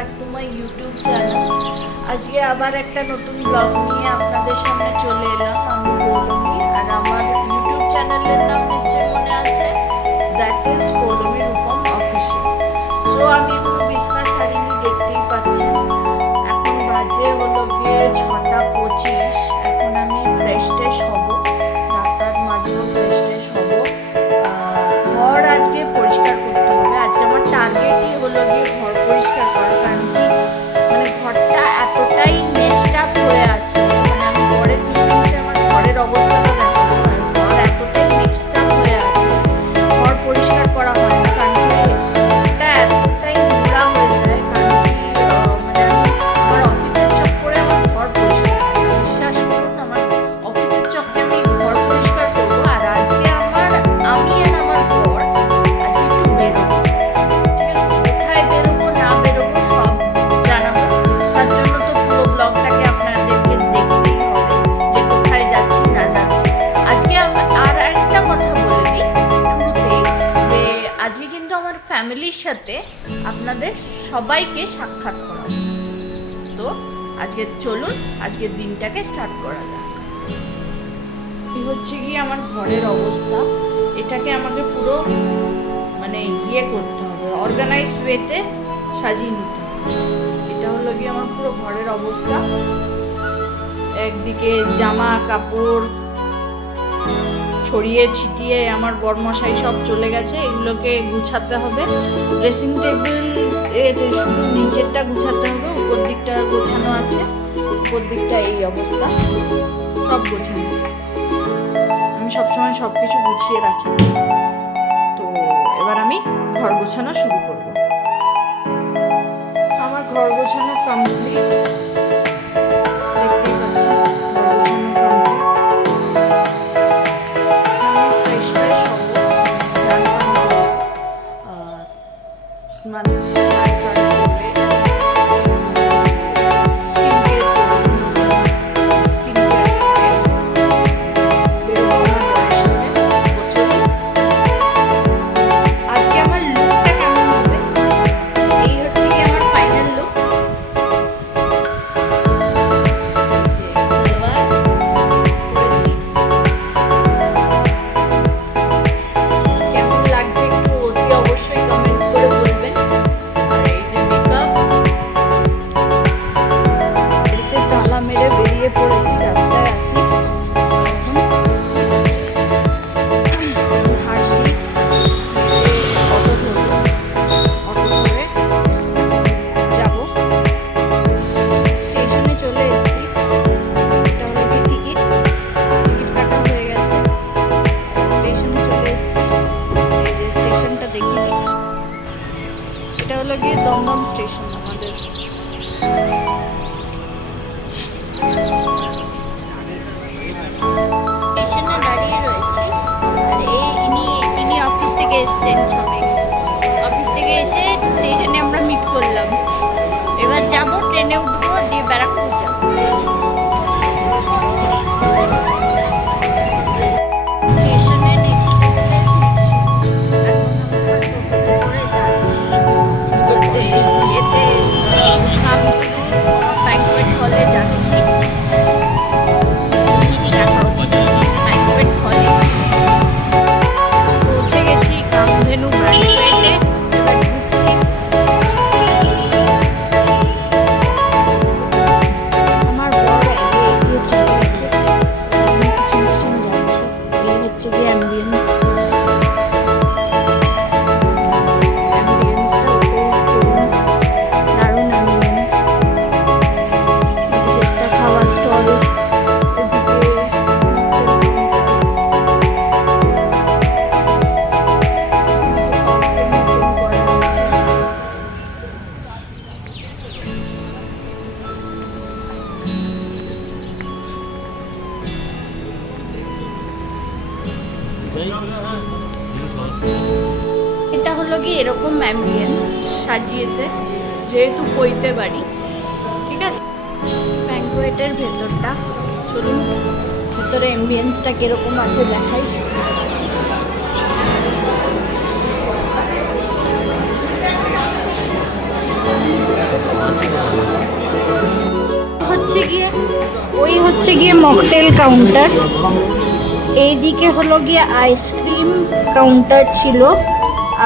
Back to my YouTube channel. আজকে আবার একটা নতুন ব্লগ নিয়ে আপনাদের সামনে চলে এলাম। আমি পৌলমী, আর আমার ইউটিউব চ্যানেলের নাম নিশ্চয়ই মনে আছে, that is Poulami Rupam official. So আমি এখনো বিছনা ছাড়িনি, দেখতেই পাচ্ছেন। এখন বাজে হলো গিয়ে 6:25। এখন আমি ফ্রেশ ট্রেশ হবো, ডাক্তার মাজবো, ফ্রেশ ট্রেশ হবো। ঘর আজকে পরিষ্কার করতে হবে। আজকে আমার টার্গেটই হলো গিয়ে ঘর পরিষ্কার করা, কারণ কি মানে ঘরটা এতটাই মেসড আপ হয়ে আছে, মানে আমি ঘরের ডিটেলসে আমার ঘরের অবস্থাটা দেখাবো। ঘর এতটাই মিক্সড আপ হয়ে আছে, ঘর পরিষ্কার করা হয় না, কারণ কি এটা এতটাই নোংরা হয়ে যায়। কারণ কি মানে আমার অফিসের চক্করে আমার ঘর পরিষ্কার, বিশ্বাস করুন আমার অফিসের চক্করে আমি ঘর পরিষ্কার করবো। আর আজকে আমি আর আমার ঘর আজকে একটু বেরোবো, ঠিক আছে? কোথায় বেরোবো না বেরোবো সব জানাবো। তার জন্য তো পুরো ব্লগটাকে আপনাদেরকে দেখতেই হবে যে কোথায় যাচ্ছি না যাচ্ছি। আজকে আর একটা কথা বলে দিই শুরুতেই, যে আজকে কিন্তু আমার ফ্যামিলির সাথে আপনাদের সবাইকে সাক্ষাৎ করাবো। তো আজকে চলুন আজকের দিনটাকে স্টার্ট করা যাক। এই হচ্ছে গিয়ে আমার ঘরের অবস্থা। এটাকে আমাকে পুরো মানে করতে হবে, অর্গানাইজড ওয়েতে সাজিয়ে নিতে হবে। এটা হলো গিয়ে আমার পুরো ঘরের অবস্থা। একদিকে জামা কাপড় ছড়িয়ে ছিটিয়ে আমার বরমশাই সব চলে গেছে, এগুলোকে গুছাতে হবে। ড্রেসিং টেবিল এর শুধু নিচেরটা গুছাতে হবে, উপর দিকটা গোছানো আছে। উপর দিকটা এই অবস্থা, সব গোছানো। আমি সবসময় সব কিছু গুছিয়ে রাখি। তো এবার আমি ঘর গোছানো শুরু করব। আমার ঘর গোছানো কমপ্লিট, দেখতেই পাচ্ছি ঘর গোছানো কমপ্লিট। আমি ফ্রেশ ফ্রেশ হব, স্নান টান করব, মানে স্নান টান করে স্কিন কেয়ার করব, স্কিন কেয়ার করে বেরোবো আমার বরের সাথে গোছাতে। আজকে আমার লুকটা কেমন হবে, এই হচ্ছে কি আমার ফাইনাল লুক। সালোয়ার পরেছি, কেমন লাগছে একটু অতি অবশ্যই কমেন্ট করে বলবেন। আর এই যে মেকআপ, এতে তালা মেরে বেরিয়ে পড়েছি, রাস্তায় আছি এখন। হাঁটছি, অটো ধরবো, অটো ধরে যাব। স্টেশনে চলে এসেছি। এটা হলো কি টিকিট কাটা হয়ে গেছে, স্টেশনে চলে এসেছি। এই যে স্টেশনটা দেখিয়ে দিই, এটা হলো গিয়ে দমদম স্টেশন আমাদের। স্টেশনে দাঁড়িয়ে রয়েছি, আর ইনি অফিস থেকে এসেছেন সবাই। অফিস থেকে এসে স্টেশনে আমরা মিট করলাম। এবার যাব, ট্রেনে উঠবো, দিয়ে ব্যারাকপুর যাব। স্টেশনে নেক্সট এখন আমরা টোটোতে করে যাচ্ছি এতে ব্যাংকুয়েট হলে যাচ্ছি। ব্যাংকুয়েট হলে পৌঁছে গেছি, কামধেনু ব্যাংকুয়েটে। এবার ঢুকছি। আমার বর আগে এগিয়ে চলে গেছে, আমি পিছন পিছন যাচ্ছি। এই হচ্ছে গিয়ে অ্যাম্বিয়েন্স। অ্যাম্বিয়েন্সটা উপভোগ করুন, দারুণ অ্যাম্বিয়েন্স। এদিকে একটা খাওয়ার স্টল, ওদিকে এটা হলো কি এরকম অ্যাম্বিয়েন্স সাজিয়েছে, যেহেতু পৈতে বাড়ি, ঠিক আছে? ব্যাংকুয়েটের ভেতরটা চলুন, ভেতরে অ্যাম্বিয়েন্সটা কিরকম আছে দেখাই। গিয়ে মকটেল কাউন্টার, এইদিকে হলো গিয়ে আইসক্রিম কাউন্টার ছিল,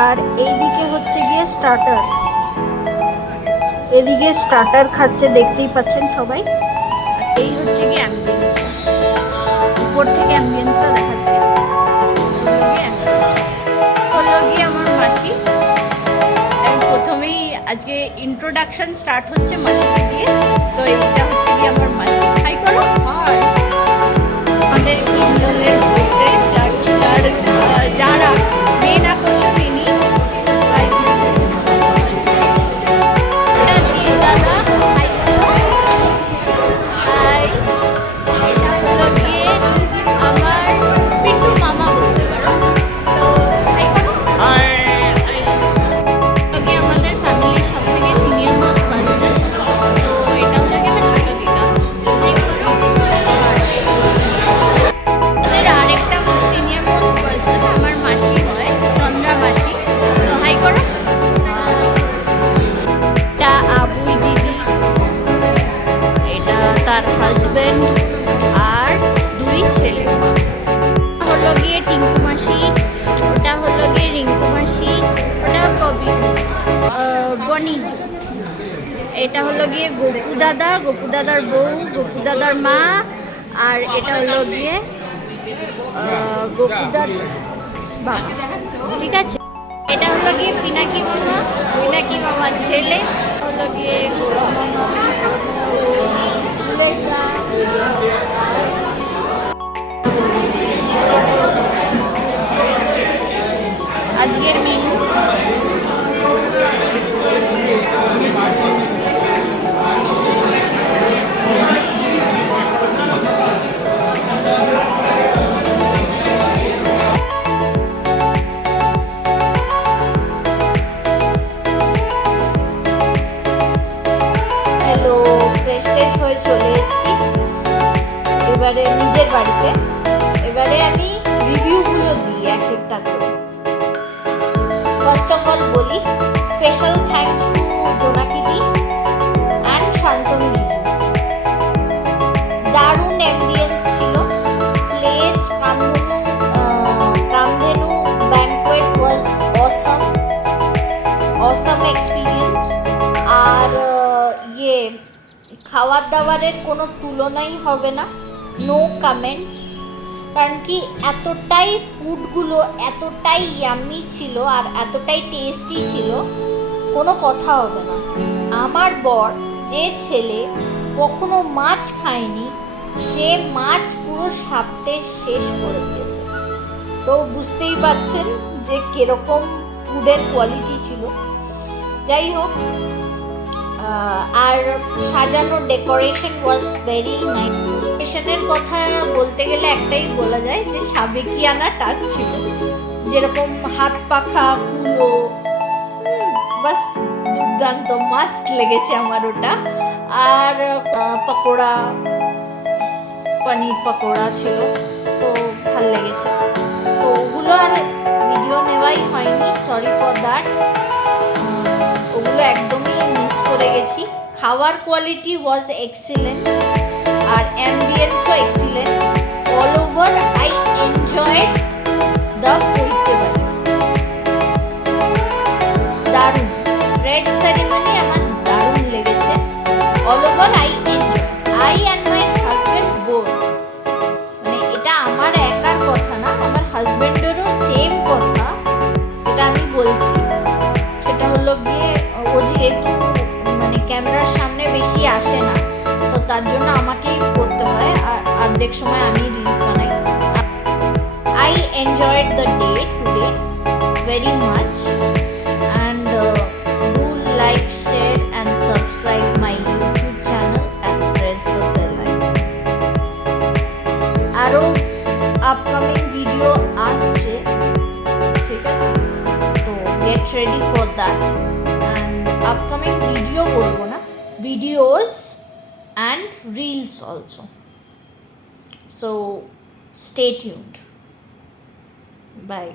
আর এইদিকে হচ্ছে গিয়ে স্টার্টার। এদিকে স্টার্টার খাচ্ছে, দেখতেই পাচ্ছেন সবাই। এই হচ্ছে গিয়ে অ্যাম্বিয়েন্স, উপর থেকে অ্যাম্বিয়েন্সটা দেখাচ্ছে। হলো গিয়ে আমার মাসি। আমি প্রথমেই আজকে ইন্ট্রোডাকশন স্টার্ট হচ্ছে মাসিকে দিয়ে। তো এইটা হচ্ছে গিয়ে আমার মাসি। হাই করো। হাই। আমাদের ইন্ডোলের যারা মেন আকর্ষণ ইনি। তার হাজবেন্ড আর দুই ছেলে। হলো গিয়ে টিঙ্কু মাসি, ওটা হলো গিয়ে রিঙ্কু মাসি, ওটা কবি বনি। এটা হলো গিয়ে গোপু দাদা, গোপু দাদার বউ, গোপু দাদার মা। আর এটা হলো গিয়ে গোপু দাদার বাবা। ঠিক আছে, এটা হলো গিয়ে পিনাকি মামা, পিনাকি মামার ছেলে। হলো গিয়ে আজকের মেনু এবারে নিজের বাড়িতে। এবারে আমি রিভিউগুলো দিই এক একটা করে। ফার্স্ট অফ অল বলি, স্পেশাল থ্যাঙ্কস টু জোনাকি দি অ্যান্ড শান্তনু দিদি। দারুণ অ্যাম্বিয়েন্স ছিল। প্লেস কামধেনু ব্যাংকোয়েট ওয়াজ অসম, অসম এক্সপিরিয়েন্স। আর খাবার দাবারের কোনো তুলনাই হবে না, নো কমেন্টস। কারণ কি এতটাই ফুডগুলো এতটাই ইয়াম্মি ছিল আর এতটাই টেস্টি ছিল, কোনো কথা হবে না। আমার বর, যে ছেলে কখনো মাছ খায়নি, সে মাছ পুরো সাপটে শেষ করে দিয়েছে। তো বুঝতেই পারছেন যে কিরকম ফুডের কোয়ালিটি ছিল। যাই হোক, আর সাজানো ডেকোরেশন ওয়াজ ভেরি নাইস। ডেকোরেশনের কথা বলতে গেলে একটাই বলা যায় যে সাবেকিয়ানা টাচ ছিল, যেরকম হাত পাখা ফুলো, বাস দুর্দান্ত, মাস্ট লেগেছে আমার ওটা। আর পকোড়া, পনির পকোড়া ছিল, তো ভাল লেগেছে। তো ওগুলো আর ভিডিও নেওয়াই হয়নি, সরি ফর দ্যাট। ওগুলো একদমই মিস করে গেছি। খাওয়ার কোয়ালিটি ওয়াজ এক্সিলেন্ট আর অ্যাম্বিয়েন্সও excellent. All over I enjoyed the পৈতেবাড়ি। দারুণ রেড সেরিমনি আমার দারুণ লেগেছে। All over I enjoy, I and my husband both. মানে এটা আমার একার কথা না, আমার হাজব্যান্ডেরও সেম কথা যেটা আমি বলছি। সেটা হলো গিয়ে ও যেহেতু মানে ক্যামেরার সামনে বেশি আসে না, তো তার জন্য আমাকেই করতে হয়, আর অর্ধেক সময় আমি রিলস বানাই। I enjoyed the day today very much, and do like, share and subscribe my YouTube channel and press the bell icon. আরও আপকামিং ভিডিও আসছে, ঠিক আছে? তো get ready for that. Upcoming video bolbo na, videos and reels also. So stay tuned. Bye.